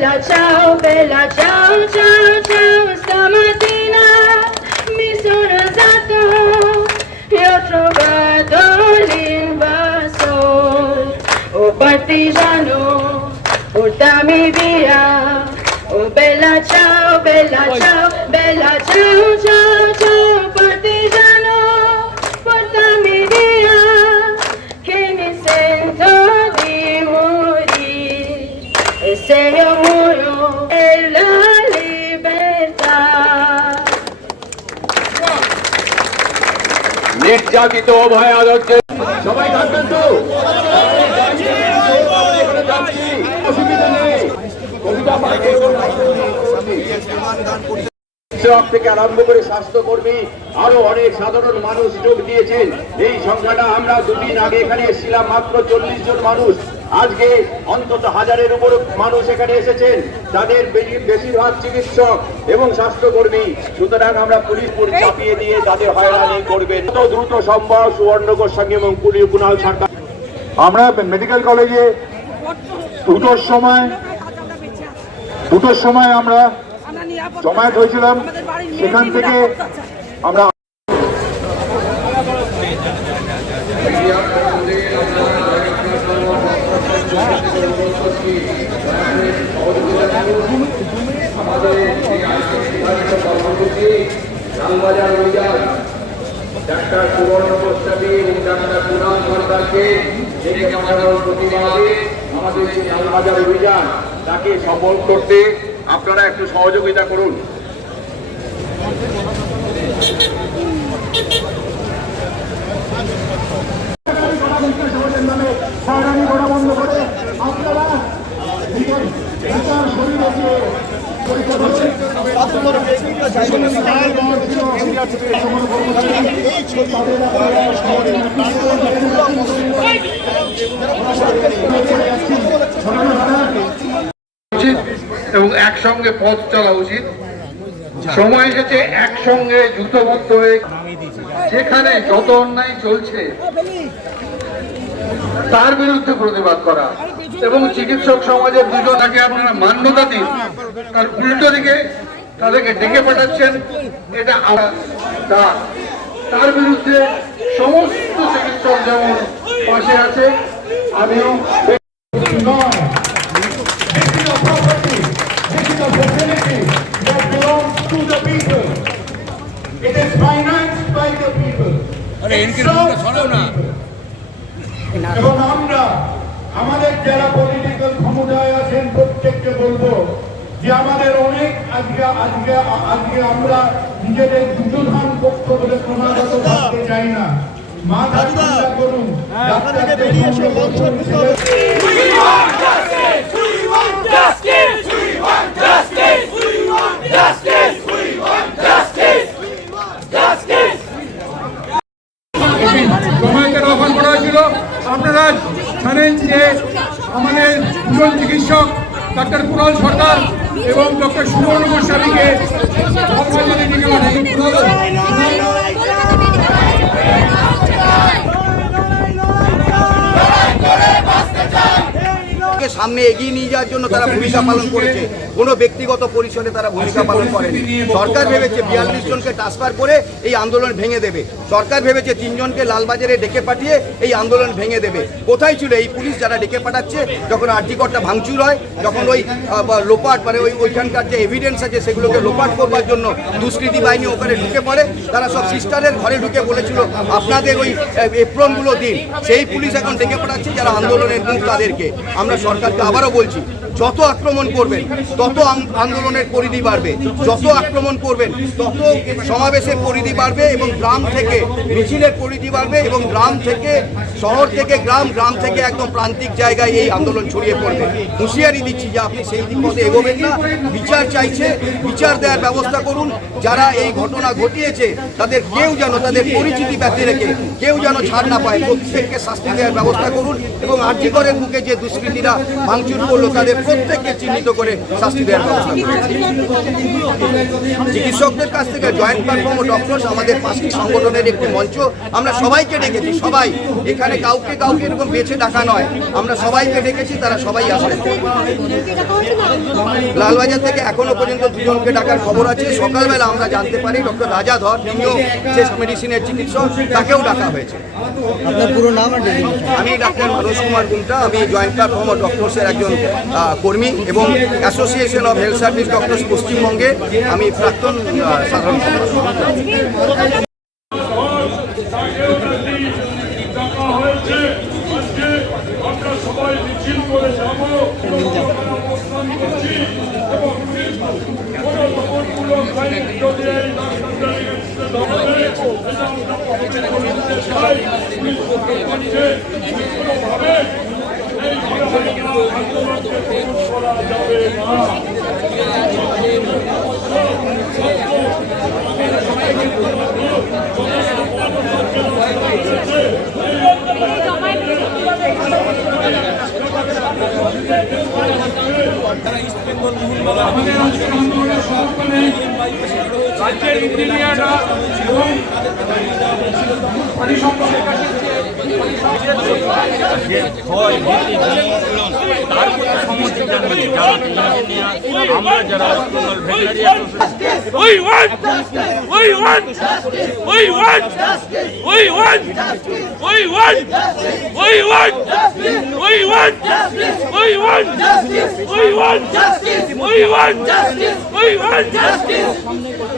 bella ciao, ciao, ciao. Stamattina mi sono alzato e ho trovato l'invasor. Oh partigiano, portami via. Oh bella ciao, bella ciao, ciao, ciao. Partigiano, portami via, che mi sento di morire. E se io muoio è la libertà. নির্যাতিত ভয়াদর্শে সবাই থাকবেন তো? অসুবিধা নেই। শিক্ষক থেকে আরম্ভ করে স্বাস্থ্যকর্মী আরো অনেক সাধারণ মানুষ যোগ দিয়েছেন। এই সংখ্যাটা আমরা দুদিন আগে এখানে এসেছিলাম মাত্র 40 জন মানুষ। আজকে অন্তত 1000-এর উপর মানুষ এখানে এসেছেন, তাদের বেশিরভাগ চিকিৎসক এবং স্বাস্থ্যকর্মী। সুতরাং আমরা পুলিশ চাপিয়ে দিয়ে তাদের হয়রানি করবেন যত দ্রুত সম্ভব। সুবর্ণকর সঙ্গে এবং কুণাল সরকার আমরা মেডিকেল কলেজে দুটোর সময় আমরা জমায়েত হয়েছিলাম। সেখান থেকে আমরা লালবাজার অভিযান ডাক্তার সুবর্ণ গোস্বামী এবং ডাক্তার কুণাল সরকারকে ডেকে পাঠানোর প্রতিবাদে আমাদের এই লালবাজার অভিযান তাকে সফল করতে আপনারা একটু সহযোগিতা করুন। এবং একসঙ্গে পথ চলা উচিত। সময় এসেছে একসঙ্গে যুদ্ধবদ্ধ হয়ে যেখানে যত অন্যায় চলছে তার বিরুদ্ধে প্রতিবাদ করা। এবং চিকিৎসক সমাজের দুজনকে আপনারা মান্যতা দিন, তার উল্টো দিকে তাদেরকে ডেকে পাঠাচ্ছেন, এটা তার বিরুদ্ধে সমস্ত চিকিৎসক যেমন পাশে আছে আমিও। এবং আমরা আমাদের যারা পলিটিক্যাল ক্ষমতায় আছেন প্রত্যেককে বলবো যে আমাদের অনেক আজকে আমরা নিজেদের দুর্যোধন পক্ষ বলে ক্রমাগত ভাবতে চাই না। মাথা ঠান্ডা করুন, সময়কে আহ্বান করা হয়েছিল। আপনারা জানেন যে আমাদের দুজন চিকিৎসক ডাক্তার কুণাল সরকার এবং ডক্টর সুবর্ণ গোস্বামীকে সামনে এগিয়ে নিয়ে যাওয়ার জন্য তারা ভূমিকা পালন করেছে, কোনো ব্যক্তিগত পরিসরে তারা ভূমিকা পালন করেনি। সরকার ভেবেছে 42 জনকে ট্রান্সফার করে এই আন্দোলন ভেঙে দেবে। সরকার ভেবেছে 3 জনকে লালবাজারে ডেকে পাঠিয়ে এই আন্দোলন ভেঙে দেবে। কোথায় ছিল এই পুলিশ যারা ডেকে পাঠাচ্ছে? যখন আরজিকরটা ভাঙচুর হয়, যখন ওই লোপাট মানে ওইখানকার যে এভিডেন্স আছে সেগুলোকে লোপাট করবার জন্য দুষ্কৃতী বাহিনী ওখানে ঢুকে পড়ে। তারা সব সিস্টারের ঘরে ঢুকে বলেছিল আপনাদের ওই এপ্রনগুলো দিন। সেই পুলিশ এখন ডেকে পাঠাচ্ছে যারা আন্দোলনের মুখ তাদেরকে। আমরা সরকারকে আবারও বলছি, যত আক্রমণ করবেন তত আন্দোলনের পরিধি বাড়বে, যত আক্রমণ করবেন তত সমাবেশের পরিধি বাড়বে এবং গ্রাম থেকে মিছিলের পরিধি বাড়বে এবং গ্রাম থেকে শহর থেকে গ্রাম, গ্রাম থেকে একদম প্রান্তিক জায়গায় এই আন্দোলন ছড়িয়ে পড়বে। হুঁশিয়ারি দিচ্ছি যে আপনি সেই দিক পথে এগোবেন না। বিচার চাইছে, বিচার দেওয়ার ব্যবস্থা করুন। যারা এই ঘটনা ঘটিয়েছে তাদের কেউ যেন তাদের পরিচিতি ব্যক্তি রেখে কেউ যেন ছাড় না পায়, প্রত্যেককে শাস্তি দেওয়ার ব্যবস্থা করুন এবং আরজিকরের বুকে যে দুষ্কৃতীরা ভাঙচুর করলো তাদের প্রত্যেককে চিহ্নিত করে শাস্তি দেওয়ার ব্যবস্থা করুন। চিকিৎসকদের কাছ থেকে জয়েন্ট প্ল্যাটফর্ম ও ডক্টরস আমাদের 5টি সংগঠনের একটি মঞ্চ। আমরা সবাইকে ডেকেছি, সবাই, এখানে কাউকে এরকম বেছে ডাকা নয়, আমরা সবাইকে ডেকেছি, তারা সবাই আসবেন। লালবাজার থেকে এখনো পর্যন্ত দুজনকে ডাকার খবর আছে। সকালবেলা আমরা জানতে পারি ডক্টর রাজা ধর, তিনিও চেস্ট মেডিসিনের চিকিৎসক, তাকেও ডাকা হয়েছে। আপনার পুরো নাম আর আমি ডাক্তার মানস কুমার গুমটা, আমি জয়েন্ট প্ল্যাটফর্ম অফ ডক্টরসের একজন কর্মী এবং association of health service doctors পশ্চিমবঙ্গে আমি প্রাক্তন সাধারণ সম্পাদক। ডাকা হয়েছে। আজকে আমরা সবাই মিছিল করে যাবো, অবস্থান করছি এবং কোনো দমনমূলক আইন যদি এই কোনোভাবে এই আন্দোলনকে করা যাবে না। আমাদের আজকের আন্দোলনের সমর্থনে রাজ্যের ইঞ্জিনিয়াররা এবং পরিসংখ্যানের কাছে আমরা যারা We want justice!